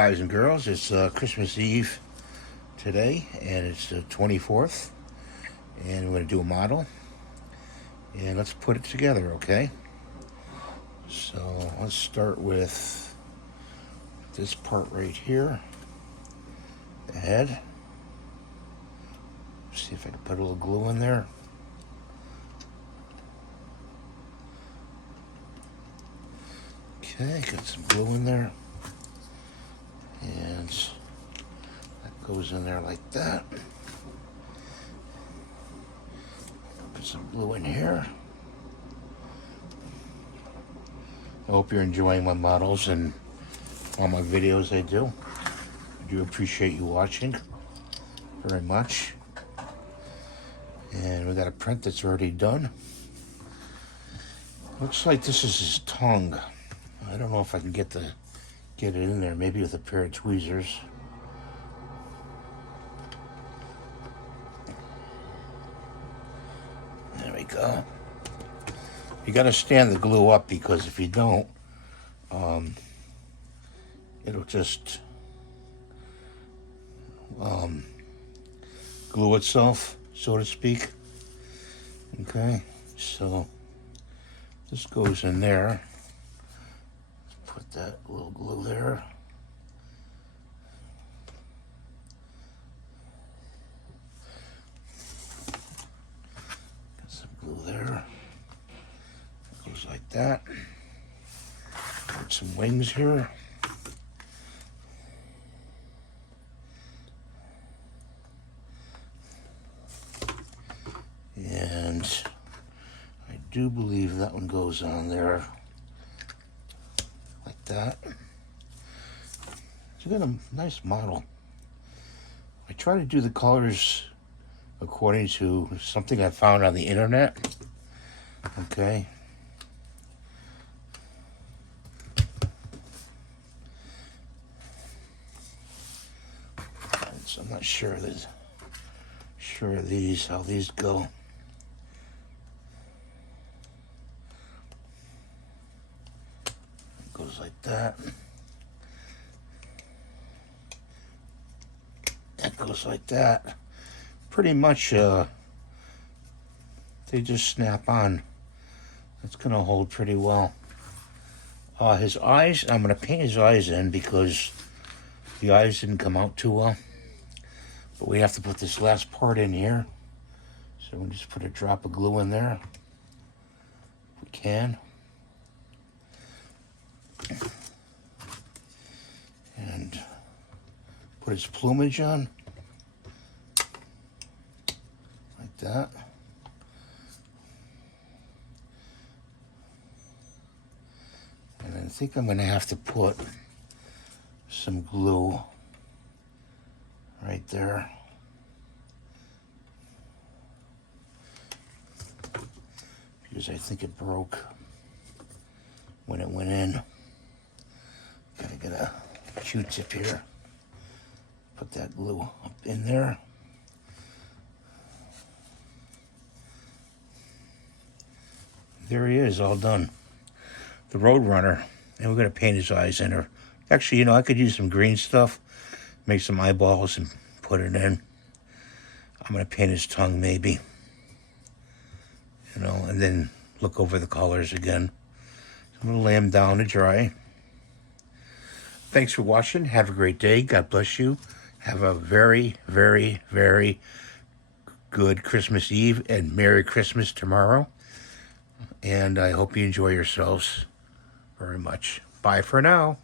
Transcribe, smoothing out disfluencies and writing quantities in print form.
Guys and girls, it's Christmas Eve today, and it's the 24th, and we're going to do a model, and let's put it together, okay? So let's start with this part right here, the head. See if I can put a little glue in there. Okay, got some glue in there. And that goes in there like that. Put some glue in here. I hope you're enjoying my models and all my videos I do. I do appreciate you watching very much. And we got a print that's already done. Looks like this is his tongue. I don't know if I can get it in there, maybe with a pair of tweezers. There we go. You got to stand the glue up, because if you don't, it'll just glue itself, so to speak. Okay, so this goes in there. Put that little glue there. Got some glue there. It goes like that. Put some wings here. And I do believe that one goes on there. That. So you got a nice model. I try to do the colors according to something I found on the internet. Okay. So I'm not sure of these, how these go. Goes like that. That goes like that. Pretty much, they just snap on. It's gonna hold pretty well. His eyes, I'm gonna paint his eyes in because the eyes didn't come out too well. But we have to put this last part in here. So we'll just put a drop of glue in there. If we can. And put his plumage on like that. And I think I'm going to have to put some glue right there. Because I think it broke when it went in. Gotta get a Q-tip here. Put that glue up in there. There he is, all done. The Roadrunner. And we're gonna paint his eyes in. Or actually, you know, I could use some green stuff, make some eyeballs and put it in. I'm gonna paint his tongue maybe. You know, and then look over the colors again. I'm gonna lay him down to dry. Thanks for watching. Have a great day. God bless you. Have a very, very, very good Christmas Eve and Merry Christmas tomorrow. And I hope you enjoy yourselves very much. Bye for now.